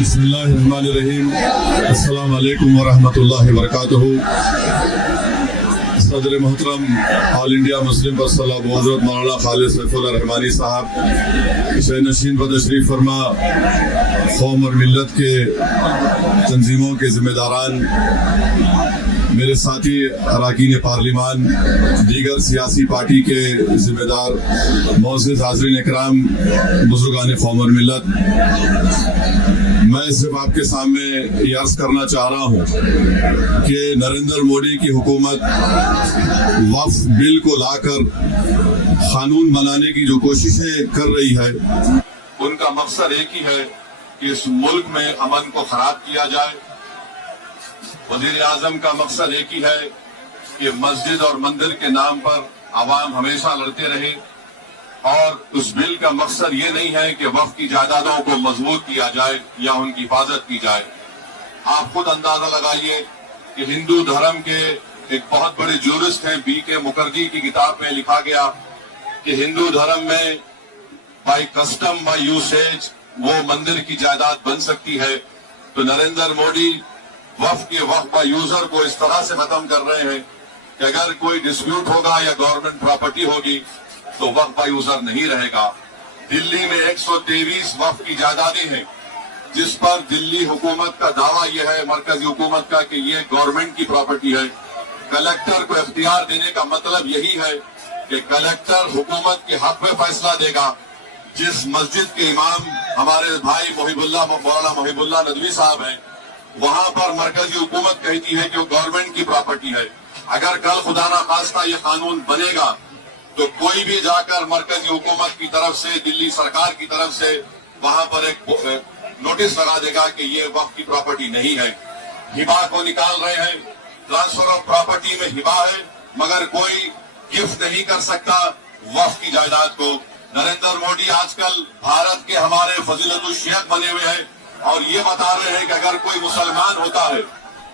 بسم اللہ الرحمن الرحیم. السلام علیکم ورحمۃ اللہ وبرکاتہ. صدر محترم آل انڈیا مسلم پرسنل حضرت مولانا خالد سیف اللہ رحمانی صاحب شہ نشین پر تشریف فرما، قوم اور ملت کے تنظیموں کے ذمہ داران، میرے ساتھی اراکین پارلیمان، دیگر سیاسی پارٹی کے ذمہ دار، معزز حاضرین اکرام، بزرگان قوم اور ملت، میں صرف آپ کے سامنے یہ عرض کرنا چاہ رہا ہوں کہ نریندر مودی کی حکومت وقف بل کو لا کر قانون بنانے کی جو کوششیں کر رہی ہے، ان کا مقصد ایک ہی ہے کہ اس ملک میں امن کو خراب کیا جائے. وزیر اعظم کا مقصد ایک ہی ہے کہ مسجد اور مندر کے نام پر عوام ہمیشہ لڑتے رہے، اور اس بل کا مقصد یہ نہیں ہے کہ وقف کی جائیدادوں کو مضبوط کیا جائے یا ان کی حفاظت کی جائے. آپ خود اندازہ لگائیے کہ ہندو دھرم کے ایک بہت بڑے جورسٹ ہیں بی کے مکھرجی کی کتاب میں لکھا گیا کہ ہندو دھرم میں بائی کسٹم بائی یوسیج وہ مندر کی جائیداد بن سکتی ہے. تو نریندر مودی وقف کے وقف بائی یوزر کو اس طرح سے ختم کر رہے ہیں کہ اگر کوئی ڈسپیوٹ ہوگا یا گورنمنٹ پراپرٹی ہوگی تو وقف بائی یوزر نہیں رہے گا. دلی میں 123 وقف کی جائیدادیں ہیں جس پر دلی حکومت کا دعویٰ یہ ہے، مرکزی حکومت کا، کہ یہ گورنمنٹ کی پراپرٹی ہے. کلیکٹر کو اختیار دینے کا مطلب یہی ہے کہ کلیکٹر حکومت کے حق میں فیصلہ دے گا. جس مسجد کے امام ہمارے بھائی مولانا محب اللہ ندوی صاحب ہیں، وہاں پر مرکزی حکومت کہتی ہے کہ وہ گورنمنٹ کی پراپرٹی ہے. اگر کل خدا نخواستہ یہ قانون بنے گا تو کوئی بھی جا کر مرکزی حکومت کی طرف سے، دلی سرکار کی طرف سے وہاں پر ایک نوٹس لگا دے گا کہ یہ وقف کی پراپرٹی نہیں ہے. ہبا کو نکال رہے ہیں، ٹرانسفر آف پراپرٹی میں ہبا ہے مگر کوئی گفٹ نہیں کر سکتا وقف کی جائیداد کو. نریندر مودی آج کل بھارت کے ہمارے فضیلت الشیخ بنے ہوئے ہیں اور یہ بتا رہے ہیں کہ اگر کوئی مسلمان ہوتا ہے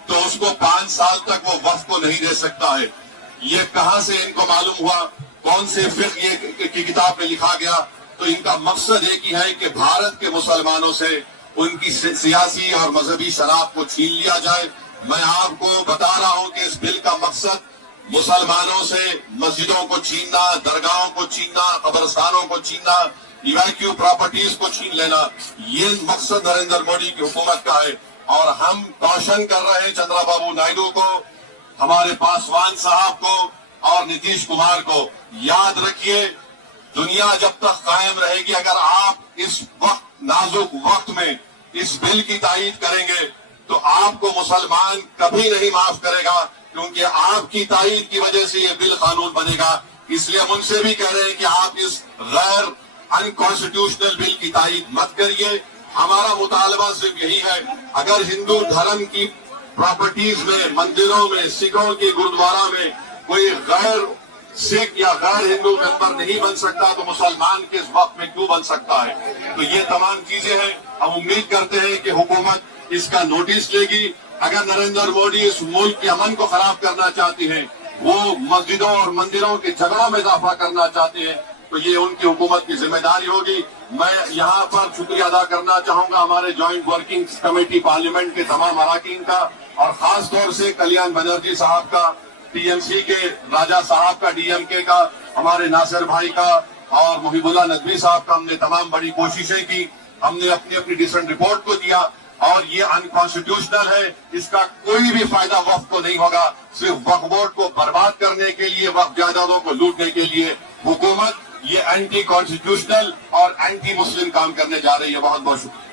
تو اس کو 5 سال تک وہ وقف کو نہیں دے سکتا ہے. یہ کہاں سے ان کو معلوم ہوا؟ کون سے فقہ یہ کی کتاب میں لکھا گیا؟ تو ان کا مقصد ایک ہی ہے کہ بھارت کے مسلمانوں سے ان کی سیاسی اور مذہبی شناخت کو چھین لیا جائے. میں آپ کو بتا رہا ہوں کہ اس بل کا مقصد مسلمانوں سے مسجدوں کو چھیننا، درگاہوں کو چھیننا، قبرستانوں کو چھیننا، ایویکیو پراپرٹیز کو چھین لینا، یہ مقصد نریندر مودی کی حکومت کا ہے. اور ہم کوشن کر رہے ہیں چندرا بابو نائیڈو کو، ہمارے پاسوان صاحب کو اور نتیش کمار کو. یاد رکھیے، دنیا جب تک قائم رہے گی، اگر آپ اس وقت نازک وقت میں اس بل کی تائید کریں گے تو آپ کو مسلمان کبھی نہیں معاف کرے گا، کیونکہ آپ کی تائید کی وجہ سے یہ بل قانون بنے گا. اس لیے ہم ان سے بھی کہہ رہے ہیں کہ آپ اس غیر انکانسٹیٹیوشنل بل کی تائید مت کریے. ہمارا مطالبہ صرف یہی ہے، اگر ہندو دھرم کی پراپرٹیز میں، مندروں میں، سکھوں کے گرودوارا میں کوئی غیر سکھ یا غیر ہندو ممبر نہیں بن سکتا تو مسلمان کے اس وقت میں کیوں بن سکتا ہے؟ تو یہ تمام چیزیں ہیں. ہم امید کرتے ہیں کہ حکومت اس کا نوٹس لے گی. اگر نریندر مودی اس ملک کے امن کو خراب کرنا چاہتے ہیں، وہ مسجدوں اور مندروں کے جھگڑوں میں اضافہ کرنا چاہتے ہیں، تو یہ ان کی حکومت کی ذمہ داری ہوگی. میں یہاں پر شکریہ ادا کرنا چاہوں گا ہمارے جوائنٹ ورکنگ کمیٹی پارلیمنٹ کے تمام اراکین کا، اور خاص طور سے کلیان بنرجی صاحب کا، ٹی ایم سی کے راجہ صاحب کا، ڈی ایم کے کا، ہمارے ناصر بھائی کا اور محب اللہ ندوی صاحب کا. ہم نے تمام بڑی کوششیں کی، ہم نے اپنی ڈیسنٹ رپورٹ کو دیا، اور یہ انکانسٹیٹیوشنل ہے. اس کا کوئی بھی فائدہ وقف کو نہیں ہوگا. صرف وقف بورڈ کو برباد کرنے کے لیے، وقف جائیدادوں کو لوٹنے کے لیے حکومت یہ اینٹی کانسٹیٹیوشنل اور اینٹی مسلم کام کرنے جا رہی ہے. بہت بہت شکریہ.